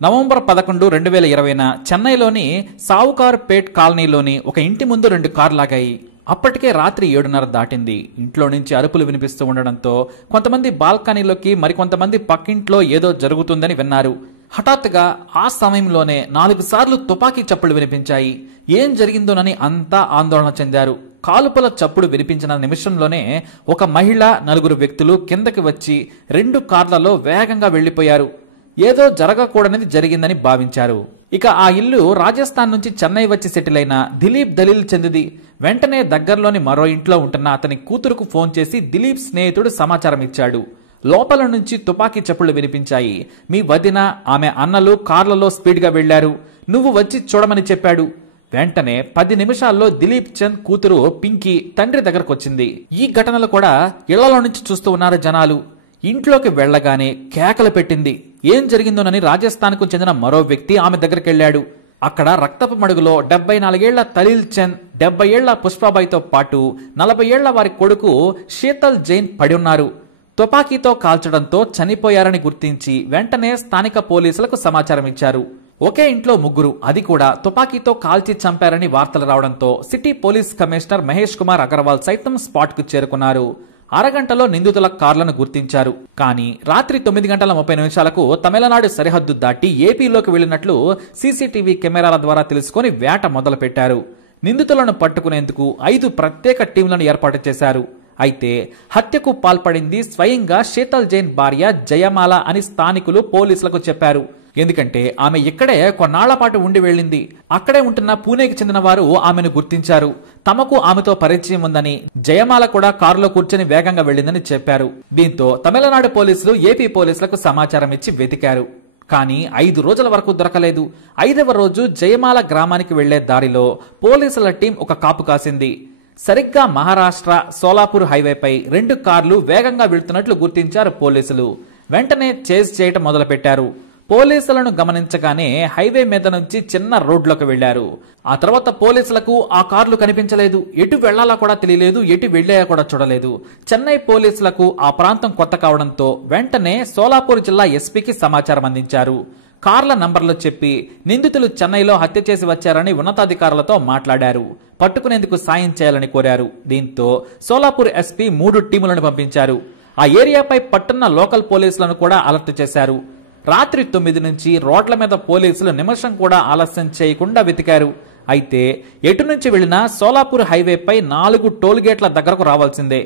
November 11, 2020న చెన్నైలోని సావుకార్ పేట్ కాలనీలోని ఒక ఇంటి ముందు 2 కార్లు ఆగాయి. అప్పటికే రాత్రి 7:30 దాటింది. ఇంట్లో నుంచి అరుపులు వినిపిస్తూ ఉండడంతో కొంతమంది బాల్కనీలోకి, మరికొంతమంది పక్కింట్లో ఏదో జరుగుతుందని విన్నారు. హఠాత్తుగా ఆ సమయంలోనే 4 సార్లు తుపాకీ చప్పుళ్లు వినిపించాయి. ఏం జరిగిందోనని అంతా ఆందోళన చెందారు. కాలుపుల చప్పుడు వినిపించిన నిమిషంలోనే ఒక మహిళ, 4 వ్యక్తులు కిందకి వచ్చి 2 కార్లలో వేగంగా వెళ్లిపోయారు. ఏదో జరగకూడనిది జరిగిందని భావించారు. ఇక ఆ ఇల్లు రాజస్థాన్ నుంచి చెన్నై వచ్చి సెటిల్ అయిన దిలీప్ దలీల్ చంద్ది. వెంటనే దగ్గరలోని మరో ఇంట్లో ఉంటున్న అతని కూతురుకు ఫోన్ చేసి దిలీప్ స్నేహితుడు సమాచారం ఇచ్చాడు. లోపల నుంచి తుపాకీ చప్పుళ్లు వినిపించాయి. మీ వదిన, ఆమె అన్నలు కార్లలో స్పీడ్గా వెళ్లారు, నువ్వు వచ్చి చూడమని చెప్పాడు. వెంటనే 10 నిమిషాల్లో దిలీప్ చంద్ కూతురు పింకీ తండ్రి దగ్గరకు వచ్చింది. ఈ ఘటనలు కూడా ఇళ్లలో నుంచి చూస్తూ ఉన్నారు జనాలు. ఇంట్లోకి వెళ్లగానే కేకలు పెట్టింది. ఏం జరిగిందోనని రాజస్థాన్కు చెందిన మరో వ్యక్తి ఆమె దగ్గరికి వెళ్లాడు. అక్కడ రక్తపు మడుగులో 74 ఏళ్ల తలీల్ చంద్, 70 ఏళ్ల పుష్పాబాయితో పాటు 40 ఏళ్ల వారి కొడుకు శీతల్ జైన్ పడి ఉన్నారు. తుపాకీతో కాల్చడంతో చనిపోయారని గుర్తించి వెంటనే స్థానిక పోలీసులకు సమాచారం ఇచ్చారు. ఒకే ఇంట్లో 3, అది కూడా తుపాకీతో కాల్చి చంపారని వార్తలు రావడంతో city police commissioner Mahesh Kumar Agarwal సైతం స్పాట్ కు చేరుకున్నారు. అరగంటలో నిందితుల కార్లను గుర్తించారు. కానీ రాత్రి 9:30 తమిళనాడు సరిహద్దు దాటి ఏపీలోకి వెళ్లినట్లు సీసీటీవీ కెమెరాల ద్వారా తెలుసుకుని వేట మొదలు పెట్టారు. నిందితులను పట్టుకునేందుకు 5 ప్రత్యేక టీంలను ఏర్పాటు చేశారు. అయితే హత్యకు పాల్పడింది స్వయంగా శీతల్ జైన్ భార్య జయమాల అని స్థానికులు పోలీసులకు చెప్పారు. ఎందుకంటే ఆమె ఇక్కడే కొన్నాళ్ల పాటు ఉండి వెళ్ళింది. అక్కడే ఉంటున్న పూణేకి చెందిన వారు ఆమెను గుర్తించారు. తమకు ఆమెతో పరిచయం ఉందని, జయమాల కూడా కారులో కూర్చొని వేగంగా వెళ్లిందని చెప్పారు. దీంతో తమిళనాడు పోలీసులు ఏపీ పోలీసులకు సమాచారం ఇచ్చి వెతికారు. కానీ 5 రోజుల వరకు దొరకలేదు. 5వ రోజు జయమాల గ్రామానికి వెళ్లే దారిలో పోలీసుల టీం ఒక కాపు కాసింది. సరిగ్గా మహారాష్ట్ర సోలాపూర్ హైవేపై 2 కార్లు వేగంగా వెళ్తున్నట్లు గుర్తించారు పోలీసులు. వెంటనే చేజ్ చేయటం మొదలుపెట్టారు. పోలీసులను గమనించగానే హైవే మీద నుంచి చిన్న రోడ్లోకి వెళ్లారు. ఆ తర్వాత పోలీసులకు ఆ కార్లు కనిపించలేదు. ఎటు వెళ్లాలా కూడా తెలియలేదు, ఎటు వెళ్లాయా కూడా చూడలేదు. చెన్నై పోలీసులకు ఆ ప్రాంతం కొత్త కావడంతో వెంటనే సోలాపూర్ జిల్లా ఎస్పీకి సమాచారం అందించారు. కార్ల నంబర్లు చెప్పి నిందితులు చెన్నైలో హత్య చేసి వచ్చారని ఉన్నతాధికారులతో మాట్లాడారు. పట్టుకునేందుకు సాయం చేయాలని కోరారు. దీంతో సోలాపూర్ ఎస్పీ 3 టీములను పంపించారు. ఆ ఏరియాపై పట్టున్న లోకల్ పోలీసులను కూడా అలర్ట్ చేశారు. రాత్రి 9 నుంచి రోడ్ల మీద పోలీసులు నిమిషం కూడా ఆలస్యం చేయకుండా వెతికారు. అయితే ఎటు నుంచి వెళ్లినా సోలాపూర్ హైవేపై 4 టోల్ గేట్ల దగ్గరకు రావాల్సిందే.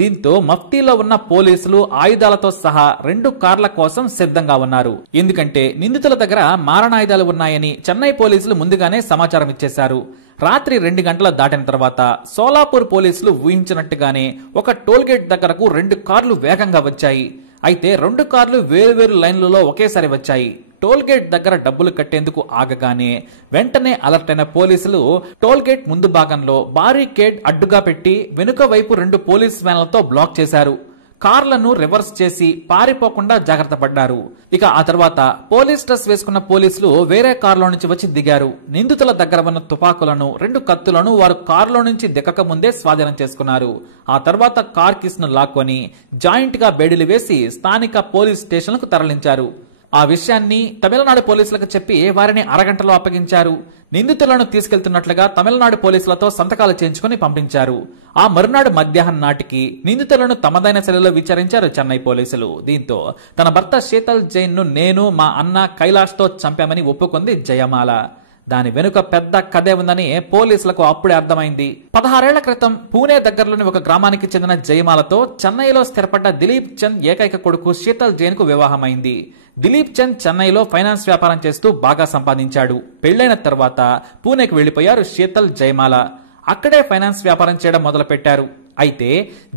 దీంతో మఫ్తీలో ఉన్న పోలీసులు ఆయుధాలతో సహా 2 కార్ల కోసం సిద్ధంగా ఉన్నారు. ఎందుకంటే నిందితుల దగ్గర మారణాయుధాలు ఉన్నాయని చెన్నై పోలీసులు ముందుగానే సమాచారం ఇచ్చేశారు. రాత్రి 2 గంటల దాటిన తర్వాత సోలాపూర్ పోలీసులు ఊహించినట్టుగానే ఒక టోల్ గేట్ దగ్గరకు 2 కార్లు వేగంగా వచ్చాయి. అయితే 2 కార్లు వేరువేరు లైన్లలో ఒకేసారి వచ్చాయి. టోల్ గేట్ దగ్గర డబ్బులు కట్టేందుకు ఆగగానే వెంటనే అలర్ట్ అయిన పోలీసులు టోల్ గేట్ ముందు భాగంలో బారికేడ్ అడ్డుగా పెట్టి వెనుక వైపు 2 పోలీస్ వ్యాన్లతో బ్లాక్ చేశారు. కార్లను రివర్స్ చేసి పారిపోకుండా జాగ్రత్త పడ్డారు. ఇక ఆ తర్వాత పోలీస్ డ్రెస్ వేసుకున్న పోలీసులు వేరే కారులో నుంచి వచ్చి దిగారు. నిందితుల దగ్గర ఉన్న తుపాకులను, 2 కత్తులను వారు కారులో నుంచి దిగక ముందే స్వాధీనం చేసుకున్నారు. ఆ తర్వాత కార్ కీస్ ను లాక్కొని జాయింట్ గా బేడీలు వేసి స్థానిక పోలీస్ స్టేషన్లకు తరలించారు. ఆ విషయాన్ని తమిళనాడు పోలీసులకు చెప్పి వారిని అరగంటలో అప్పగించారు. నిందితులను తీసుకెళ్తున్నట్లుగా తమిళనాడు పోలీసులతో సంతకాలు చేయించుకుని పంపించారు. ఆ మరునాడు మధ్యాహ్నం నాటికి నిందితులను తమదైన శైలిలో విచారించారు చెన్నై పోలీసులు. దీంతో తన భర్త శీతల్ జైన్ ను నేను, మా అన్న కైలాష్ తో చంపామని ఒప్పుకుంది జయమాల. దాని వెనుక పెద్ద కథే ఉందని పోలీసులకు అప్పుడే అర్థమైంది. 16 ఏళ్ల క్రితం పూణే దగ్గరలోని ఒక గ్రామానికి చెందిన జయమాలతో చెన్నైలో స్థిరపడ్డ దిలీప్ చంద్ ఏకైక కొడుకు శీతల్ జైన్ కు వివాహమైంది. దిలీప్ చంద్ చెన్నైలో ఫైనాన్స్ వ్యాపారం చేస్తూ బాగా సంపాదించాడు. పెళ్లైన తర్వాత పూణేకి వెళ్లిపోయారు శీతల్, జయమాల. అక్కడే ఫైనాన్స్ వ్యాపారం చేయడం మొదలుపెట్టారు. అయితే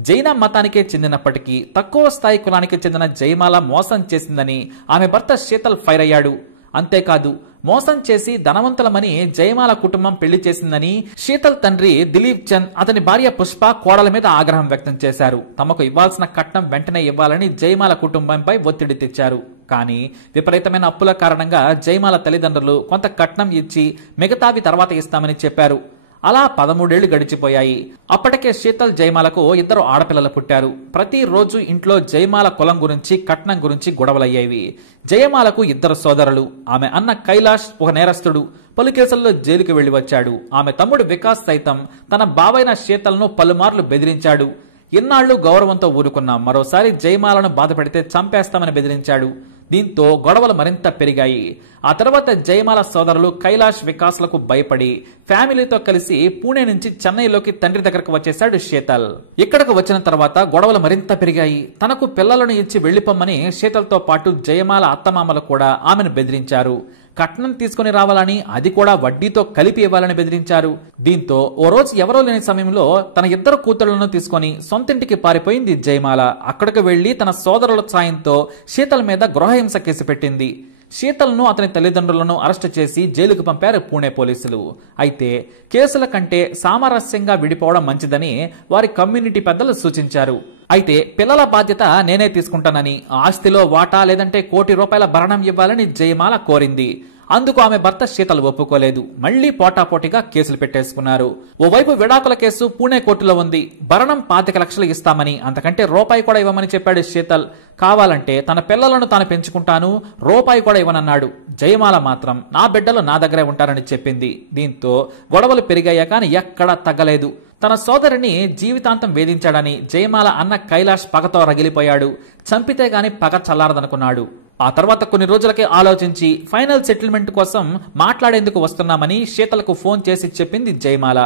జైన మతానికే చెందినప్పటికీ తక్కువ స్థాయి కులానికి చెందిన జయమాల మోసం చేసిందని ఆమె భర్త శీతల్ ఫైర్ అయ్యాడు. అంతేకాదు, మోసం చేసి ధనవంతులమని జయమాల కుటుంబం పెళ్లి చేసిందని శీతల్ తండ్రి దిలీప్ చంద్, అతని భార్య పుష్ప కోడల మీద ఆగ్రహం వ్యక్తం చేశారు. తమకు ఇవ్వాల్సిన కట్నం వెంటనే ఇవ్వాలని జయమాల కుటుంబంపై ఒత్తిడి తెచ్చారు. కానీ విపరీతమైన అప్పుల కారణంగా జయమాల తల్లిదండ్రులు కొంత కట్నం ఇచ్చి మిగతావి తర్వాత ఇస్తామని చెప్పారు. అలా 13 ఏళ్లు గడిచిపోయాయి. అప్పటికే శీతల్ జయమాలకు 2 ఆడపిల్లలు పుట్టారు. ప్రతిరోజు ఇంట్లో జయమాల కులం గురించి, కట్నం గురించి గొడవలయ్యేవి. జయమాలకు 2 సోదరులు. ఆమె అన్న కైలాష్ ఒక నేరస్తుడు, పలు కేసుల్లో జైలుకు వెళ్లి వచ్చాడు. ఆమె తమ్ముడు వికాస్ సైతం తన బావైన శీతల్ను పలుమార్లు బెదిరించాడు. ఇన్నాళ్లు గౌరవంతో ఊరుకున్న మరోసారి జయమాలను బాధపెడితే చంపేస్తామని బెదిరించాడు. దీంతో గొడవలు మరింత పెరిగాయి. ఆ తర్వాత జయమాల సోదరులు కైలాష్, వికాస్లకు భయపడి ఫ్యామిలీతో కలిసి పూణే నుంచి చెన్నైలోకి తండ్రి దగ్గరకు వచ్చేశాడు శీతల్. ఇక్కడకు వచ్చిన తర్వాత గొడవలు మరింత పెరిగాయి. తనకు పిల్లలను ఇచ్చి వెళ్లిపోమ్మని శీతల్తో పాటు జయమాల అత్తమామలు కూడా ఆమెను బెదిరించారు. కట్నం తీసుకుని రావాలని, అది కూడా వడ్డీతో కలిపి ఇవ్వాలని బెదిరించారు. దీంతో ఓ రోజు ఎవరో లేని సమయంలో తన 2 కూతుళ్లను తీసుకుని సొంతింటికి పారిపోయింది జయమాల. అక్కడికి వెళ్లి తన సోదరుల సాయంతో శీతల్ మీద గృహహింస కేసు పెట్టింది. శీతల్ను, అతని తల్లిదండ్రులను అరెస్టు చేసి జైలుకు పంపారు పూణే పోలీసులు. అయితే కేసుల కంటే సామరస్యంగా విడిపోవడం మంచిదని వారి కమ్యూనిటీ పెద్దలు సూచించారు. అయితే పిల్లల బాధ్యత నేనే తీసుకుంటానని, ఆస్తిలో వాటా లేదంటే ₹1,00,00,000 భరణం ఇవ్వాలని జయమాల కోరింది. అందుకు ఆమె భర్త శీతల్ ఒప్పుకోలేదు. మళ్లీ పోటాపోటీగా కేసులు పెట్టేసుకున్నారు. ఓవైపు విడాకుల కేసు పూణే కోర్టులో ఉంది. భరణం 25 లక్షలు ఇస్తామని, అంతకంటే రూపాయి కూడా ఇవ్వమని చెప్పాడు శీతల్. కావాలంటే తన పిల్లలను తాను పెంచుకుంటాను, రూపాయి కూడా ఇవ్వనన్నాడు. జయమాల మాత్రం నా బిడ్డలు నా దగ్గరే ఉంటారని చెప్పింది. దీంతో గొడవలు పెరిగాయా కానీ ఎక్కడా తగ్గలేదు. తన సోదరిని జీవితాంతం వేధించాడని జయమాల అన్న కైలాష్ పగతో రగిలిపోయాడు. చంపితే గాని పగ చల్లారదనుకున్నాడు. ఆ తర్వాత కొన్ని రోజులకే ఆలోచించి ఫైనల్ సెటిల్మెంట్ కోసం మాట్లాడేందుకు వస్తున్నామని శీతల్కు ఫోన్ చేసి చెప్పింది జయమాల.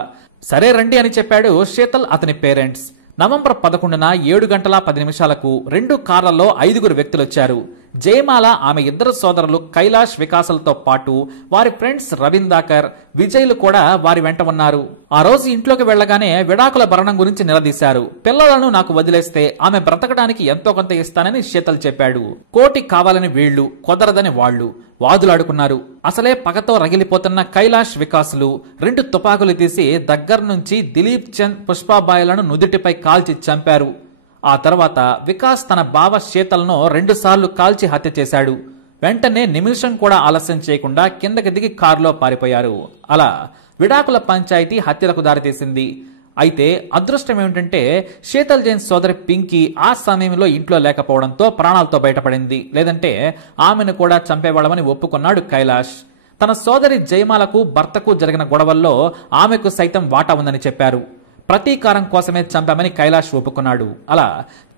సరే రండి అని చెప్పాడు శీతల్, అతని పేరెంట్స్. నవంబర్ 11న 7:10 2 కార్లలో 5 వ్యక్తులు వచ్చారు. జయమాల, ఆమె 2 సోదరులు కైలాష్, వికాసులతో పాటు వారి ఫ్రెండ్స్ రవీందాకర్, విజయ్లు కూడా వారి వెంట ఉన్నారు. ఆ రోజు ఇంట్లోకి వెళ్లగానే విడాకుల భరణం గురించి నిలదీశారు. పిల్లలను నాకు వదిలేస్తే ఆమె బ్రతకడానికి ఎంతో కొంత ఇస్తానని శీతల్ చెప్పాడు. కోటి కావాలని వీళ్లు, కుదరదని వాళ్లు వాదులాడుకున్నారు. అసలే పగతో రగిలిపోతున్న కైలాష్, వికాసులు 2 తుపాకులు తీసి దగ్గర నుంచి దిలీప్ చంద్, పుష్పాబాయిలను నుదుటిపై కాల్చి చంపారు. ఆ తర్వాత వికాస్ తన బావ శీతల్ను 2 సార్లు కాల్చి హత్య చేశాడు. వెంటనే నిమిషం కూడా ఆలస్యం చేయకుండా కిందకి దిగి కారులో పారిపోయారు. అలా విడాకుల పంచాయతీ హత్యలకు దారితీసింది. అయితే అదృష్టం ఏమిటంటే శీతల్ జైన్ సోదరి పింకీ ఆ సమయంలో ఇంట్లో లేకపోవడంతో ప్రాణాలతో బయటపడింది. లేదంటే ఆమెను కూడా చంపేవాళ్ళమని ఒప్పుకున్నాడు కైలాష్. తన సోదరి జయమాలకు, భర్తకు జరిగిన గొడవల్లో ఆమెకు సైతం వాటా ఉందని చెప్పారు. ప్రతీకారం కోసమే చంపామని కైలాష్ ఒప్పుకున్నాడు. అలా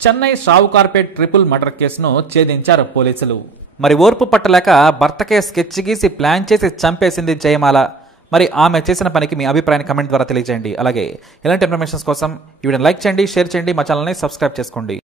చెన్నై షావుకార్పేట్ ట్రిపుల్ మర్డర్ కేసును ఛేదించారు పోలీసులు. మరి ఓర్పు పట్టలేక భర్తకే స్కెచ్ గీసి ప్లాన్ చేసి చంపేసింది జయమాల. మరి ఆమె చేసిన పనికి మీ అభిప్రాయాన్ని కమెంట్ ద్వారా తెలియజేయండి. అలాగే ఇలాంటి ఇన్ఫర్మేషన్స్ కోసం ఈ వీడియోని లైక్ చేయండి, షేర్ చేయండి, మా ఛానల్ని సబ్స్క్రైబ్ చేసుకోండి.